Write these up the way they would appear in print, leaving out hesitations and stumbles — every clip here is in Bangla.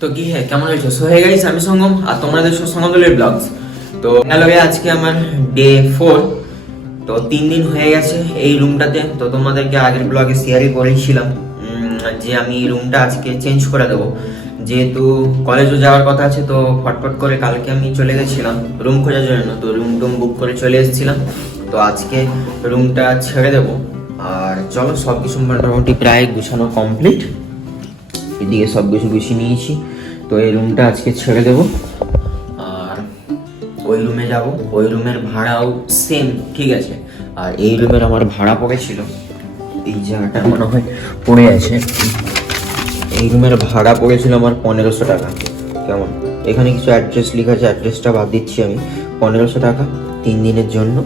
তো কি হ্যাঁ কেমন হয়েছে? সো হে গাইস, আমি সঙ্গম আর তোমরা দেখছো সঙ্গমের ব্লগস। তো লগে আজকে আমার ডে 4। তো 3 দিন হয়ে গেছে এই রুমটাতে। তো তোমাদেরকে আগের ব্লগে শেয়ারই করেছিলাম যে আমি এই রুমটা আজকে চেঞ্জ করে দেবো, যেহেতু কলেজও যাওয়ার কথা আছে। তো ফটফট করে কালকে আমি চলে গেছিলাম রুম খোঁজার জন্য, তো রুম টুম বুক করে চলে এসেছিলাম। তো আজকে রুমটা ছেড়ে দেবো। আর চলো, সব কিছু মোটামুটি প্রায় গুছানো কমপ্লিট। এদিকে সব কিছু গুছিয়ে নিয়েছি। তো এই রুমটা আজকে ছেড়ে দেব আর ওই রুমে যাব। ওই রুমের ভাড়াও সেম, ঠিক আছে। আর এই রুমের আমার ভাড়া পড়েছিল, এই জায়গাটা মনে হয় পড়ে আছে, এই রুমের ভাড়া পড়েছিল আমার 1500 টাকা। কেমন? এখানে কিছু অ্যাড্রেস লেখা আছে, অ্যাড্রেসটা বাদ দিচ্ছি আমি। 1500 টাকা 3 দিনের জন্য,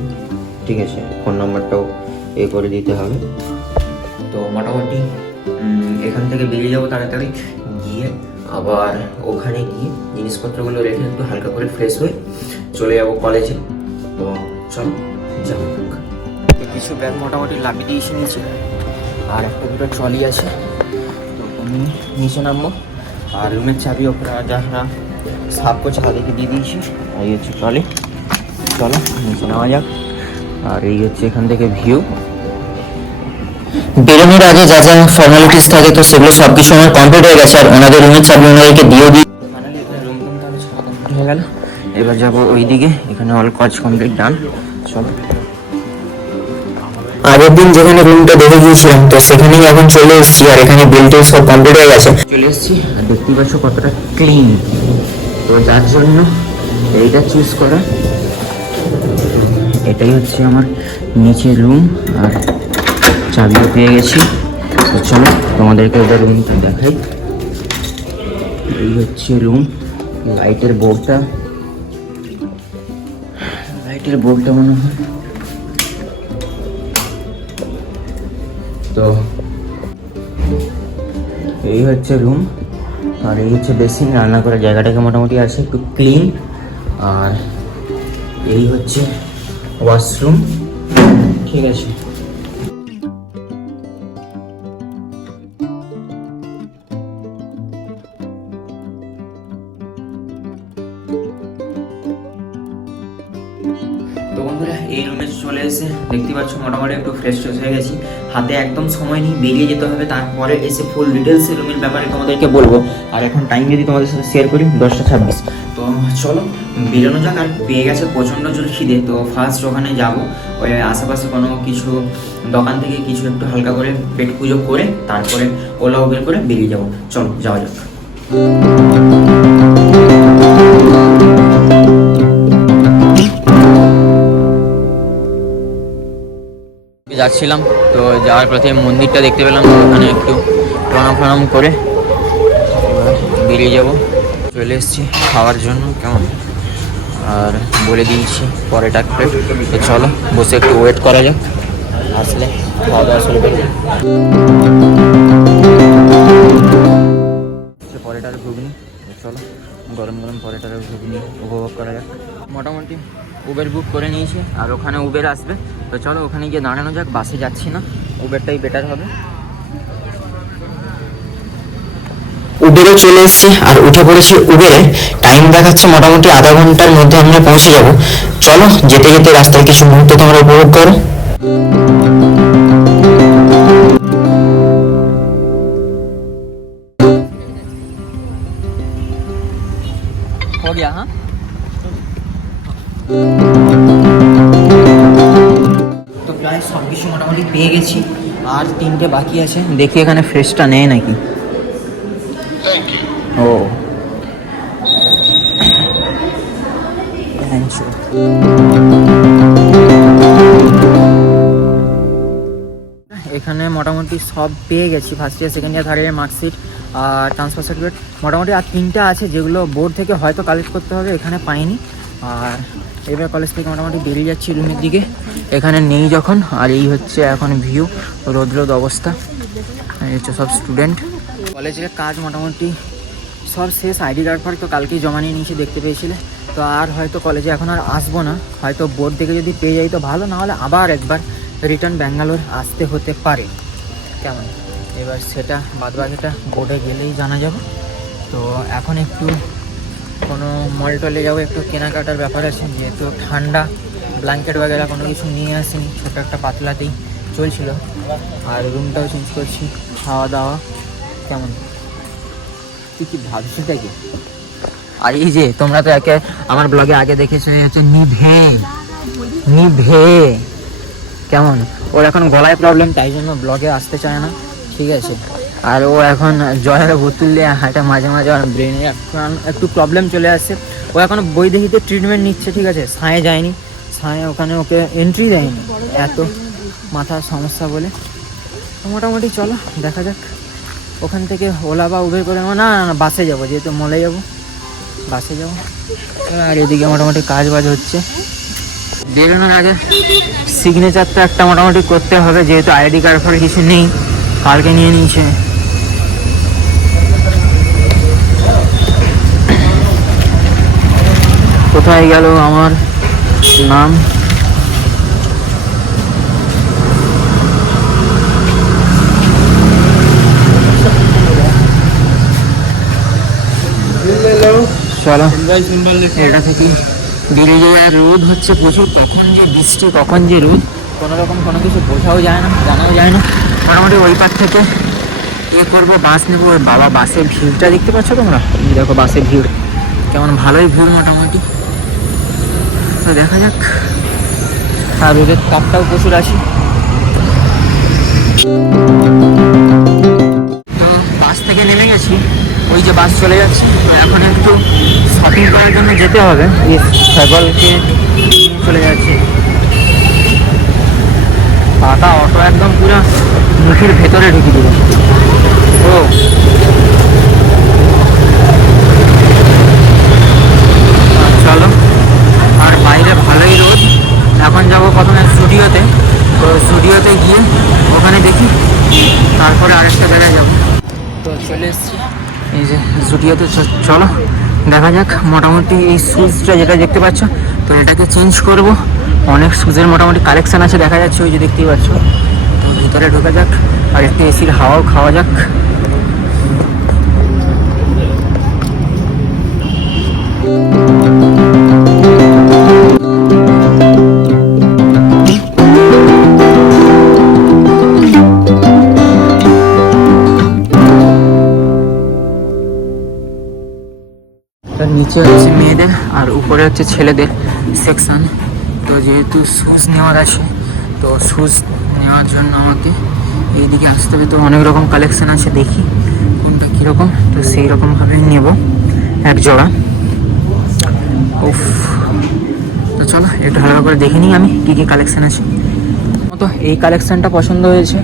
ঠিক আছে। ফোন নাম্বারটাও করে দিতে হবে। তো মোটামুটি এখান থেকে বেরিয়ে যাবো তাড়াতাড়ি, গিয়ে আবার ওখানে গিয়ে জিনিসপত্রগুলো রেখে একটু হালকা করে ফ্রেশ হয়ে চলে যাবো কলেজে। তো চলো যাবো। কিছু ব্যাগ মোটামুটি লাভিয়ে দিয়েছি নিচে, আর একটা দুটো ট্রলি আছে। তো আমি নিচে নামবো। আর রুমের চাবি ওপরে যারা সাফ করছে তাদেরকে দিয়ে দিয়েছি। এই হচ্ছে ট্রলি, চলো নিচে নেওয়া যাক। আর এই হচ্ছে এখান থেকে ভিউ। বেরোনোর আগে যা যা ফর্মালিটিস থাকে তো সেগুলো সব কিছু আমার কমপ্লিট হয়ে গেছে। আর ওনাদের রুমের চাবি ওনাদেরকে দিয়েও দিই। ফাইনালি এখানে রুম তাহলে সব কমপ্লিট হয়ে গেল। এবার যাবো ওই দিকে, এখানে অল কাজ কমপ্লিট ডান। চলো, আগের দিন যেখানে রুমটা দেখে গিয়েছিলাম তো সেখানেই এখন চলে এসেছি। আর এখানে বিলটিং সব কমপ্লিট হয়ে গেছে, চলে এসেছি। আর দেখতেই পাচ্ছ কতটা ক্লিন। তো যার জন্য এইটা চুজ করা। এটাই হচ্ছে আমার নিচের রুম, আর চাবিও পেয়ে গেছি। তো চলো তোমাদেরকে ওদের রুমটা দেখাই। এই হচ্ছে রুম। লাইটের বোর্ডটা মনে হয়। তো এই হচ্ছে রুম, আর এই হচ্ছে বেসিন। রান্না করার জায়গাটাকে মোটামুটি আছে একটু ক্লিন। আর এই হচ্ছে ওয়াশরুম, ঠিক আছে। তো বন্ধুরা, এই রুমে চলে এসে দেখতে পাচ্ছ মোটামুটি একটু ফ্রেশ হয়ে গেছি। হাতে একদম সময় নেই, বেরিয়ে যেতে হবে। তারপরে এসে ফুল ডিটেলস রুমের ব্যাপারে তোমাদেরকে বলবো। আর এখন টাইম যদি তোমাদের সাথে শেয়ার করি 10:26। তো চলো বেরোনো যাক। আর পেয়ে গেছে প্রচণ্ড জোর খিদে। তো ফার্স্ট ওখানে যাবো, ওই আশেপাশে কোনো কিছু দোকান থেকে কিছু একটু হালকা করে পেট পুজো করে তারপরে ওলা উবের করে বেরিয়ে যাবো। চলো যাওয়া যাক। যাচ্ছিলাম, তো যাওয়ার পথে মন্দিরটা দেখতে পেলাম। ওখানে একটু প্রণাম করে বেরিয়ে যাব। চলে এসেছি খাওয়ার জন্য, কেমন। আর বলে দিয়েছি পরেটা প্লেট। তো চলো বসে একটু ওয়েট করা যাক, আসলে খাওয়া দাওয়া শুরু করবে। পরেটার ঘুগনি, চলো গরম গরম পরেটার ঘুগনি উপভোগ করা যাক। মোটামুটি উবের বুক করে নিয়েছি, আর ওখানে উবের আসবে। তো চলো ওখানে গিয়ে দাঁড়ানো যাক। বাসে যাচ্ছি না, উবেরটাই বেটার হবে। উবেরে চলে এসেছি আর উঠে পড়েছি উবেরে। টাইম দেখাচ্ছে মোটামুটি আধা ঘন্টার মধ্যে আমরা পৌঁছে যাব। চলো যেতে যেতে রাস্তার কিছু মুহূর্ত তোমরা উপভোগ করো। তো প্রায় সব কিছু মোটামুটি পেয়ে গেছি, আর 3টে বাকি আছে। দেখি এখানে ফ্রেশটা নেয় নাকি। ও এখানে মোটামুটি সব পেয়ে গেছি। First year, second year, third year marksheet আর ট্রান্সফার সার্টিফিকেট মোটামুটি। আর 3টা আছে যেগুলো বোর্ড থেকে হয়তো কালেক্ট করতে হবে, এখানে পাইনি। আর এবার কলেজ থেকে মোটামুটি বেরিয়ে যাচ্ছি রুমের দিকে, এখানে নেই যখন। আর এই হচ্ছে এখন ভিউ, রোদ অবস্থা। এই হচ্ছে সব স্টুডেন্ট। কলেজের কাজ মোটামুটি সব শেষ। আইডি কার্ড ফার্ড তো কালকেই জমা নিয়ে নিয়েছি, দেখতে পেয়েছিলে। তো আর হয়তো কলেজে এখন আর আসবো না, হয়তো বোর্ড থেকে যদি পেয়ে যাই তো ভালো, না হলে আবার একবার রিটার্ন ব্যাঙ্গালোর আসতে হতে পারে, কেমন। এবার সেটা বাদবাকিটা বোর্ডে গেলেই জানা যাবে। তো এখন একটু কোনো মল টলে যাবো, একটু কেনাকাটার ব্যাপার আছে, যেহেতু ঠান্ডা ব্ল্যাঙ্কেট বাগেরা কোনো কিছু নিয়ে আসিনি, ছোটো একটা পাতলাতেই চলছিল। আর রুমটাও চেঞ্জ করছি। খাওয়া দাওয়া কেমন, তুই কি ভাবছিস কি? আর এই যে তোমরা তো একে আমার ব্লগে আগে দেখেছো, হচ্ছে নিভে নিভে কেমন, ওর এখন গলায় প্রবলেম, তাই জন্য ব্লগে আসতে চায় না, ঠিক আছে। আর ও এখন জলের বোতল দিয়ে হাঁটা, মাঝে মাঝে আর ব্রেনে এখন একটু প্রবলেম চলে আসছে। ও এখন বৈদেহিতে ট্রিটমেন্ট নিচ্ছে, ঠিক আছে। সাঁয়ে যায়নি, সাঁয়ে ওখানে ওকে এন্ট্রি দেয়নি, এত মাথার সমস্যা বলে। মোটামুটি চলো দেখা যাক, ওখান থেকে ওলা বা উবের করে, না না বাসে যাবো, যেহেতু মলে যাবো, বাসে যাবো। আর এদিকে মোটামুটি কাজ বাজ হচ্ছে। বেরোনোর আগে সিগনেচারটা একটা মোটামুটি করতে হবে, যেহেতু আইডি কার্ড ফলে কিছু নেই, কালকে নিয়ে নিয়েছে। কোথায় গেল আমার নাম? চলো এটা থেকে বেরিয়ে যায়। রোদ হচ্ছে প্রচুর, কখন যে বৃষ্টি কখন যে রোদ, কোনো রকম কোনো কিছু বোঝাও যায় না, জানাও যায় না। মোটামুটি ওই পার থেকে করবো, বাস নেবো। ওই বাবা বাসের ভিড়টা দেখতে পাচ্ছ তোমরা, দেখো বাসের ভিড় কেমন, ভালোই ভিড় মোটামুটি। তো দেখা যাক। আর রোদের তাপটাও প্রচুর আছে। তো বাস থেকে নেমে গেছি, ওই যে বাস চলে যাচ্ছে। তো এখন একটু শপিং করার জন্য যেতে হবে, এই ছাগলকে চলে যাচ্ছে। পাকা অটো একদম পুরো মুখের ভেতরে ঢুকে দিল। ও চলো। আর বাইরে ভালোই রোদ। এখন যাবো প্রথমে স্টুডিওতে, তো স্টুডিওতে গিয়ে ওখানে দেখি, তারপরে আরেকটা জায়গায় যাবো। তো চলে এসছি এই যে স্টুডিওতে। চলো দেখা যাক। মোটামুটি এই শুজটা যেটা দেখতে পাচ্ছ, তো এটাকে চেঞ্জ করব। অনেক শুজের মোটামুটি কালেকশান আছে, দেখা যাচ্ছে ওই যে দেখতেই পাচ্ছ। তো ভিতরে ঢোকা যাক, আর একটু এসির হাওয়াও খাওয়া যাক। নিচে হচ্ছে মেয়েদের আর উপরে হচ্ছে ছেলেদের সেকশন। তো যেহেতু শুজ নেওয়ার আছে, তো শুজ নেওয়ার জন্য আমাকে এইদিকে আসতে হবে। তো অনেক রকম কালেকশান আছে, দেখি কোনটা কীরকম। তো সেই রকমভাবে নেব এক জোড়া। উফ, তো চলো একটু ভালো করে দেখে নিই আমি কী কী কালেকশান আছে। তো এই কালেকশানটা পছন্দ হয়েছে,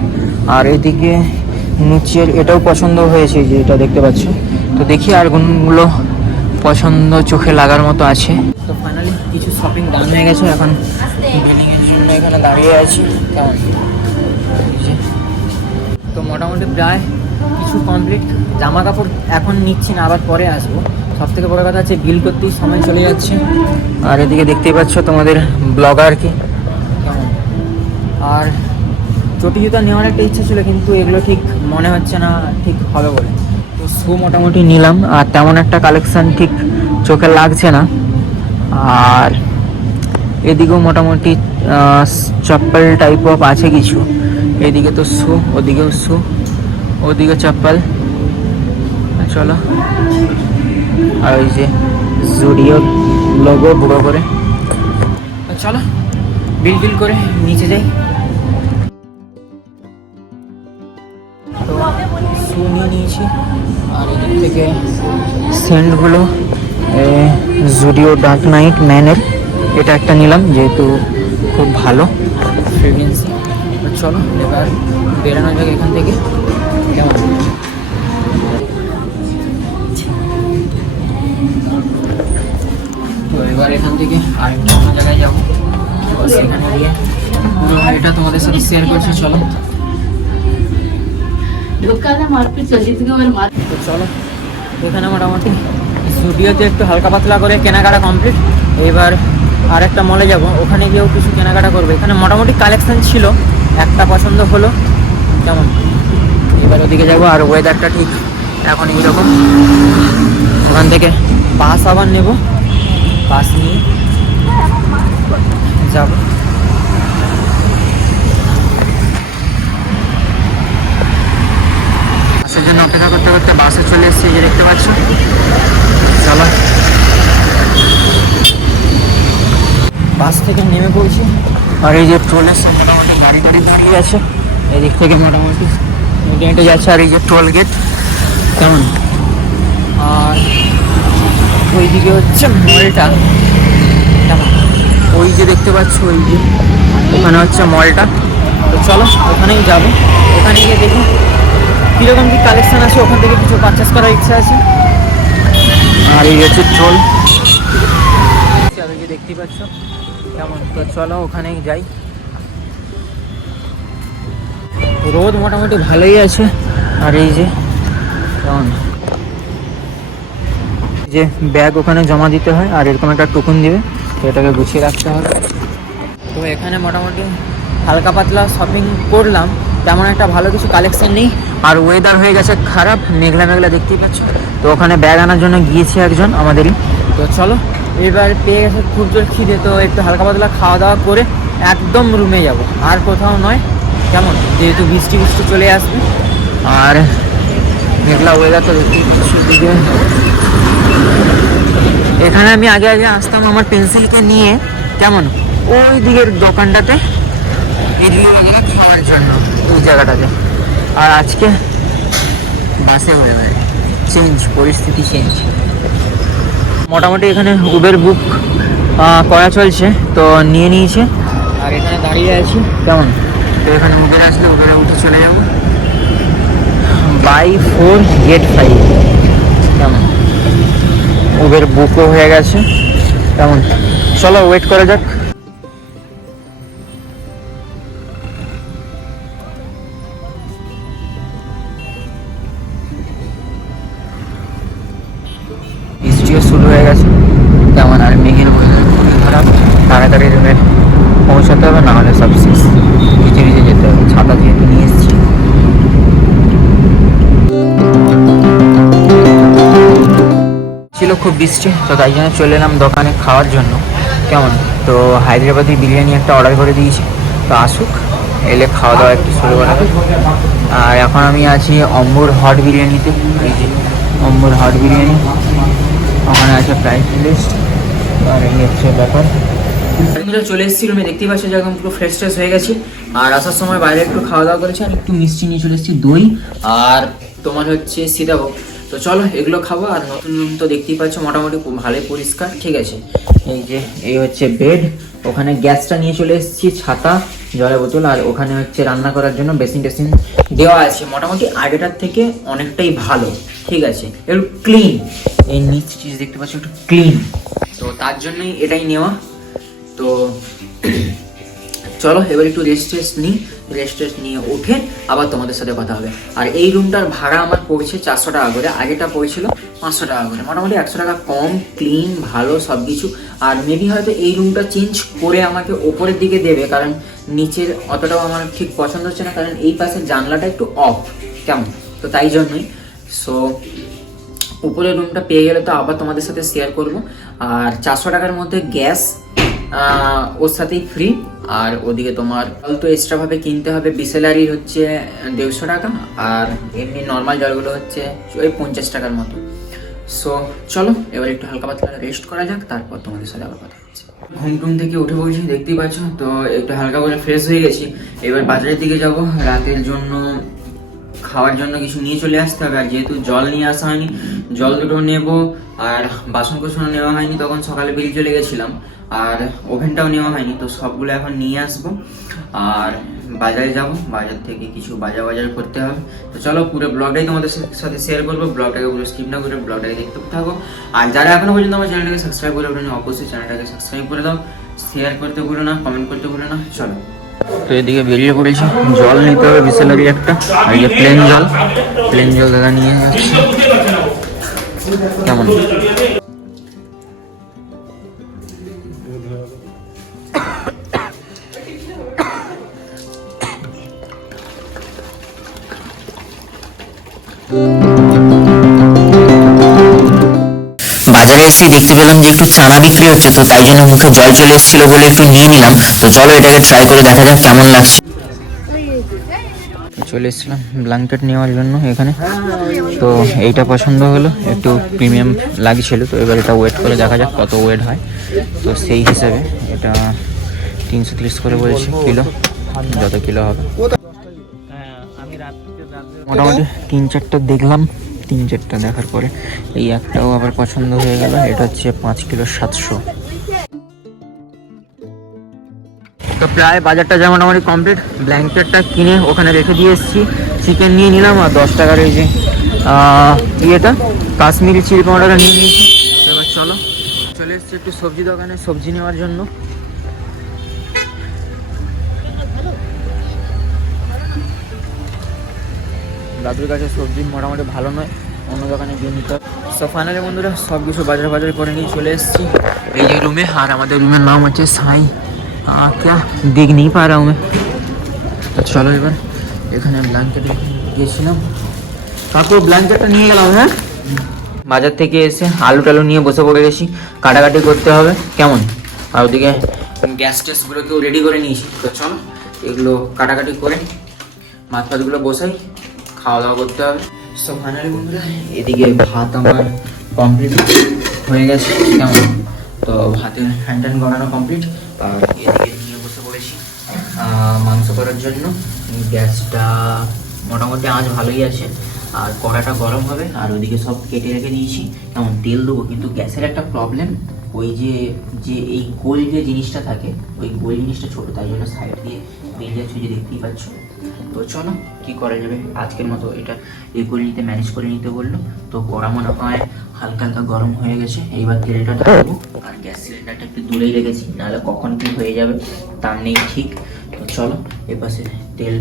আর এদিকে নিচের এটাও পছন্দ হয়েছে, যে এটা দেখতে পাচ্ছ। তো দেখি আর কোনগুলো পছন্দ চোখে লাগার মতো আছে। তো ফাইনালি কিছু শপিং ডান হয়ে গেছে, এখন বিলিংয়ের জন্য এখানে দাঁড়িয়ে আছি। তো মোটামুটি প্রায় কিছু কমপ্লিট। জামা কাপড় এখন নিচ্ছি না, আবার পরে আসবো। সব থেকে বড় কথা হচ্ছে বিল করতেই সময় চলে যাচ্ছে। আর এদিকে দেখতেই পাচ্ছ তোমাদের ব্লগারকে কেমন। আর চটি জুতা নেওয়ার একটা ইচ্ছা ছিল, কিন্তু এগুলো ঠিক মনে হচ্ছে না ঠিক হবে বলে। তো শু মোটামুটি নিলাম, আর তেমন একটা কালেকশান ঠিক চোখে লাগছে না। আর এদিকেও মোটামুটি চপ্পল টাইপ অফ আছে কিছু। এদিকে তো শু, ওদিকেও শু, ওদিকে চপ্পল। চলো, আর ওই যে জুডিও লোগো বুড়ো করে। চলো বিল বিল করে নিচে যাই। তো শু নিয়ে নিয়েছি, আর এদিক থেকে সেন্টগুলো জুডিও ডার্ক নাইট ম্যানের এটা একটা নিলাম, যেহেতু খুব ভালো ফ্রেগরেন্সি। চলো এবার বেরোনো যাক এখান থেকে, কেমন। তো এবার এখান থেকে আরেকটা অন্য জায়গায় যাবো, সেখানে গিয়ে পুরো এটা তোমাদের সাথে শেয়ার করছি। চলো তো চলো, এখানে মোটামুটি স্টুডিওতে একটু হালকা পাতলা করে কেনাকাটা কমপ্লিট। এবার আর একটা মলে যাব, ওখানে গিয়েও কিছু কেনাকাটা করবো। এখানে মোটামুটি কালেকশান ছিল, একটা পছন্দ হলো কেমন। এবার ওদিকে যাবো। আর ওয়েদারটা ঠিক এখন এইরকম, ওখান থেকে বাস আবার নেব, বাস নিয়ে যাব। বাসের জন্য অপেক্ষা করতে করতে বাসে চলে এসেছি, যে দেখতে পাচ্ছ। চলো বাস থেকে নেমে পড়ছি। আর এই যে টোলের সামনে মোটামুটি গাড়ি দাঁড়িয়ে আছে, এদিক থেকে মোটামুটি হেঁটে যাচ্ছে। আর এই যে টোল গেট কেমন, আর ওইদিকে হচ্ছে মলটা কেমন, ওই যে দেখতে পাচ্ছ, ওই যে ওখানে হচ্ছে মলটা। তো চলো ওখানেই যাবো, ওখানে গিয়ে দেখি কীরকম কী কালেকশান আছে, ওখান থেকে কিছু পারচেস করার ইচ্ছা আছে। আর এই হচ্ছে টোল, যে দেখতেই পাচ্ছ কেমন। তো চলো ওখানেই যাই। রোদ মোটামুটি ভালোই আছে। আর এই যে কেমন, যে ব্যাগ ওখানে জমা দিতে হয়, আর এরকম একটা টোকন দিবে, তো এটাকে গুছিয়ে রাখতে হবে। তো এখানে মোটামুটি হালকা পাতলা শপিং করলাম, তেমন একটা ভালো কিছু কালেকশন নেই। আর ওয়েদার হয়ে গেছে খারাপ, মেঘলা মেঘলা দেখতেই পাচ্ছ। তো ওখানে ব্যাগ আনার জন্য গিয়েছে একজন আমাদেরই। তো চলো এবার পেয়ে গেছে খুব জোর খিদে, তো একটু হালকা পাতলা খাওয়া দাওয়া করে একদম রুমে যাব, আর কোথাও নয়। কেমন, যেহেতু বৃষ্টি চলে আসবে আর মেঘলা ওয়েদার তো দেখতেই পাচ্ছ। এখানে আমি আগে আসতাম আমার পেন্সিলকে নিয়ে, কেমন ওই দিকের দোকানটাতে খাওয়ার জন্য, ওই জায়গাটাতে। আর আজকে বাসে হয়ে যায় চেঞ্জ, পরিস্থিতি চেঞ্জ। মোটামুটি এখানে উবের বুক করা চলছে, তো নিয়ে নিয়েছে। আর এখানে দাঁড়িয়ে আছি কেমন। তো এখানে উবের আসলে উবেরে উঠে চলে যাব। বাই 4 get 5 কেমন, উবের বুকও হয়ে গেছে কেমন। চলো ওয়েট করা যাক। বৃষ্টিও শুরু হয়ে গেছে কেমন। আর মেঘের ওয়েদার খুবই খারাপ, তাড়াতাড়ি রুমে পৌঁছাতে হবে, না হলে সব শেষ, ভিজে ভিজে যেতে হবে। ছাতা যেহেতু নিয়ে এসেছি। ছিল খুব বৃষ্টি, তো তাই জন্য চলে এলাম দোকানে খাওয়ার জন্য কেমন। তো হায়দ্রাবাদি বিরিয়ানি একটা অর্ডার করে দিয়েছি, তো আসুক, এলে খাওয়া দাওয়া একটু শুরু করা হবে। আর এখন আমি আছি অম্বুর হট বিরিয়ানিতে। এই যে অম্বুর হট বিরিয়ানি, ওখানে আছে প্রাইস লিস্ট। আর এই হচ্ছে ব্যাপার। চলে এসেছি রুমে, দেখতেই পাচ্ছি যেরকম পুরো ফ্রেশ হয়ে গেছি। আর আসার সময় বাইরে একটু খাওয়া দাওয়া করেছি, আর একটু মিষ্টি নিয়ে চলে এসেছি, দই আর তোমার হচ্ছে সীতাভোগ। তো চলো এগুলো খাবো। আর নতুন রুম তো দেখতেই পাচ্ছ মোটামুটি খুব ভালোই পরিষ্কার, ঠিক আছে। এই যে এই হচ্ছে বেড, ওখানে গ্যাসটা নিয়ে চলে এসেছি, ছাতা, জলের বোতল, আর ওখানে হচ্ছে রান্না করার জন্য বেসিন টেসিন দেওয়া আছে। মোটামুটি আগেটার থেকে অনেকটাই ভালো, ঠিক আছে, একটু ক্লিন। এই নিচ চিজ দেখতে পাচ্ছ একটু ক্লিন, তো তার জন্যই এটাই নেওয়া। তো চলো এবার একটু রেস্ট নিয়ে উঠে আবার তোমাদের সাথে কথা হবে। আর এই রুমটার ভাড়া আমার পড়ছে 400 টাকা করে, আগেটা পড়ছিল 500 টাকা করে, মোটামুটি 100 টাকা কম, ক্লিন, ভালো সব কিছু। আর মেবি হয়তো এই রুমটা চেঞ্জ করে আমাকে ওপরের দিকে দেবে, কারণ নিচের অতটাও আমার ঠিক পছন্দ হচ্ছে না, কারণ এই পাশের জানলাটা একটু অফ কেমন, তো তাই জন্যই। সো উপরের রুমটা পেয়ে গেলে তো আবার তোমাদের সাথে শেয়ার করব। আর 400 টাকার মধ্যে গ্যাস ওর সাথেই ফ্রি। আর ওদিকে তোমার জল তো এক্সট্রাভাবে কিনতে হবে, বিসলারি হচ্ছে 150 টাকা, আর এমনি নর্মাল জলগুলো হচ্ছে ওই 50 টাকার মতো। সো চলো এবার একটু হালকা পাতলা রেস্ট করা যাক, তারপর তোমাদের সাথে আবার কথা হচ্ছে। ঘুম টুম থেকে উঠে পড়েছি, দেখতেই পাচ্ছ। তো একটু হালকা করে ফ্রেশ হয়ে গেছি, এবার বাজারের দিকে যাব। রাতের জন্য খাওয়ার জন্য কিছু নিয়ে চলে আসতে হবে। আর যেহেতু জল নিয়ে আসা হয়নি, জল দুটো নেব। আর বাসন কোসনও নেওয়া হয়নি, তখন সকালে বেরিয়ে চলে গেছিলাম। আর ওভেনটাও নেওয়া হয়নি, তো সবগুলো এখন নিয়ে আসবো। আর বাজারে যাব, বাজার থেকে কিছু বাজার করতে হবে। তো চলো পুরো ব্লগটাই তোমাদের সাথে শেয়ার করবো, ব্লগটাকে পুরো স্কিপ না করে ব্লগটাকে দেখতে থাকো। আর যারা এখনো পর্যন্ত আমার চ্যানেলটাকে সাবস্ক্রাইব করে ওঠেনি, অবশ্যই চ্যানেলটাকে সাবস্ক্রাইব করে দাও, শেয়ার করতে ভুলো না, কমেন্ট করতে ভুলো না। চলো, তো এদিকে বেরিয়ে পড়েছি, জল নিতে হবে বিসলারি একটা, আর এই যে প্লেন জল দাদা নিয়ে যাচ্ছি কেমন। বাজারে এসে দেখতে পেলাম যে একটু চানা বিক্রি হচ্ছে, তো তাই জন্য মুখে জল চলে এসেছিল বলে একটু নিয়ে নিলাম। তো চলো এটাকে ট্রাই করে দেখা যাক কেমন লাগছে। চলে এসেছিলাম ব্ল্যাঙ্কেট নেওয়ার জন্য এখানে, তো এইটা পছন্দ হলো, একটু প্রিমিয়াম লাগছিল। তো এবার এটা ওয়েট করে দেখা যাক কত ওয়েট হয়। তো সেই হিসাবে এটা 330 করে বলেছে কিলো, যত কিলো হবে। মোটামুটি 3-4টা দেখলাম, 3-4টা দেখার পরে এই একটাও আবার পছন্দ হয়ে গেল। এটা হচ্ছে 5 কিলো 700। তো প্রায় বাজারটা যা মোটামুটি কমপ্লিট। ব্ল্যাঙ্কেটটা কিনে ওখানে রেখে দিয়ে এসেছি, চিকেন নিয়ে নিলাম, আর 10 টাকার এই যে ইয়েটা কাশ্মীরি চিলি পাউডারটা নিয়ে নিয়েছি। এবার চলে এসেছি একটু সবজি দোকানে সবজি নেওয়ার জন্য। দাদুর কাছে সবজি মোটামুটি ভালো নয়, অন্য দোকানে গিয়ে নিতে হবে। সো ফাইনালি বন্ধুরা সব কিছু বাজার করে নিয়ে চলে এসেছি এই যে রুমে। আর আমাদের রুমের নাম হচ্ছে সাই क्या दिख नहीं पा रहा हूँ मैं। তো চলো এবার এখানে ব্ল্যাঙ্কেট গিয়েছিলাম, কাকু ব্ল্যাঙ্কেটটা নিয়ে গেলাম। হ্যাঁ, বাজার থেকে এসে আলু টালু নিয়ে বসে পড়ে গেছি, কাটাকাটি করতে হবে কেমন। আর ওদিকে গ্যাস টেসগুলোকেও রেডি করে নিয়েছি। তো চলো এগুলো কাটাকাটি করে ভাত ফাতগুলো বসাই, খাওয়া দাওয়া করতে হবে। সো ফাইনালি বন্ধুরা এদিকে ভাত আমার কমপ্লিট হয়ে গেছে কেমন। তো ভাতের হ্যান্ড গড়ানো কমপ্লিট। আর এদিকে নিয়ে বসে পড়েছি মাংস করার জন্য। গ্যাসটা মোটামুটি আঁচ ভালোই আছে, আর কড়াটা গরম হবে। আর ওইদিকে সব কেটে রেখে দিয়েছি, কেমন তেল দেবো। কিন্তু গ্যাসের একটা প্রবলেম, ওই যে এই গোল যে জিনিসটা থাকে, ওই গোল জিনিসটা ছোটো, তাই জন্য সাইড দিয়ে বেরিয়ে যাচ্ছে, যে দেখতেই পাচ্ছ। তো চলো কী করা যাবে, আজকের মতো এটা করে নিতে, ম্যানেজ করে নিতে বললো। তো কড়া মনে হয় হালকা হালকা গরম হয়ে গেছে। এইবার তেলটা ঢালবো, আর গ্যাস সিলিন্ডারটা একটু দূরেই রেখেছি, নাহলে কখন কি হয়ে যাবে তার নেই ঠিক। তো চলো এপাশে তেল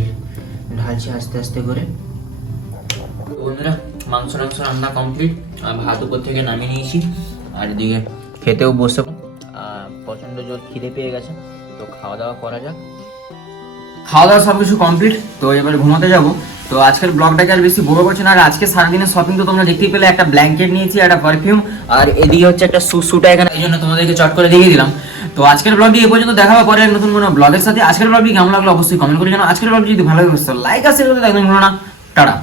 ঢালছি আস্তে আস্তে করে। বন্ধুরা মাংস রান্না কমপ্লিট, আর ভাত উপর থেকে নামিয়ে নিয়েছি। আর এদিকে খেতেও বসে প্রচণ্ড জোর খিদে পেয়ে গেছে। তো খাওয়া দাওয়া করা যাক। খাওয়া দাওয়া সব কিছু কমপ্লিট, তো এবারে ঘুমাতে যাবো। তো আজকের ব্লগটাকে আর বেশি বড় করছে না। আর আজকে সারাদিনের শপিং তো তোমরা দেখতেই পেলে, একটা ব্ল্যাঙ্কেট নিয়েছি, একটা পারফিউম, আর এদিকে হচ্ছে একটা স্যুটা এখানে, এই জন্য তোমাদেরকে চট করে দেখিয়ে দিলাম। তো আজকের ব্লগটি এই পর্যন্ত, দেখা হবে পরে নতুন কোনো ব্লগের সাথে। আজকের ব্লগটি কেমন লাগলো অবশ্যই কমেন্ট করে জানাও। আজকের ব্লগটি যদি ভালো লাগে লাইক আর শেয়ার করতে একদম ভুলো না। টাটা।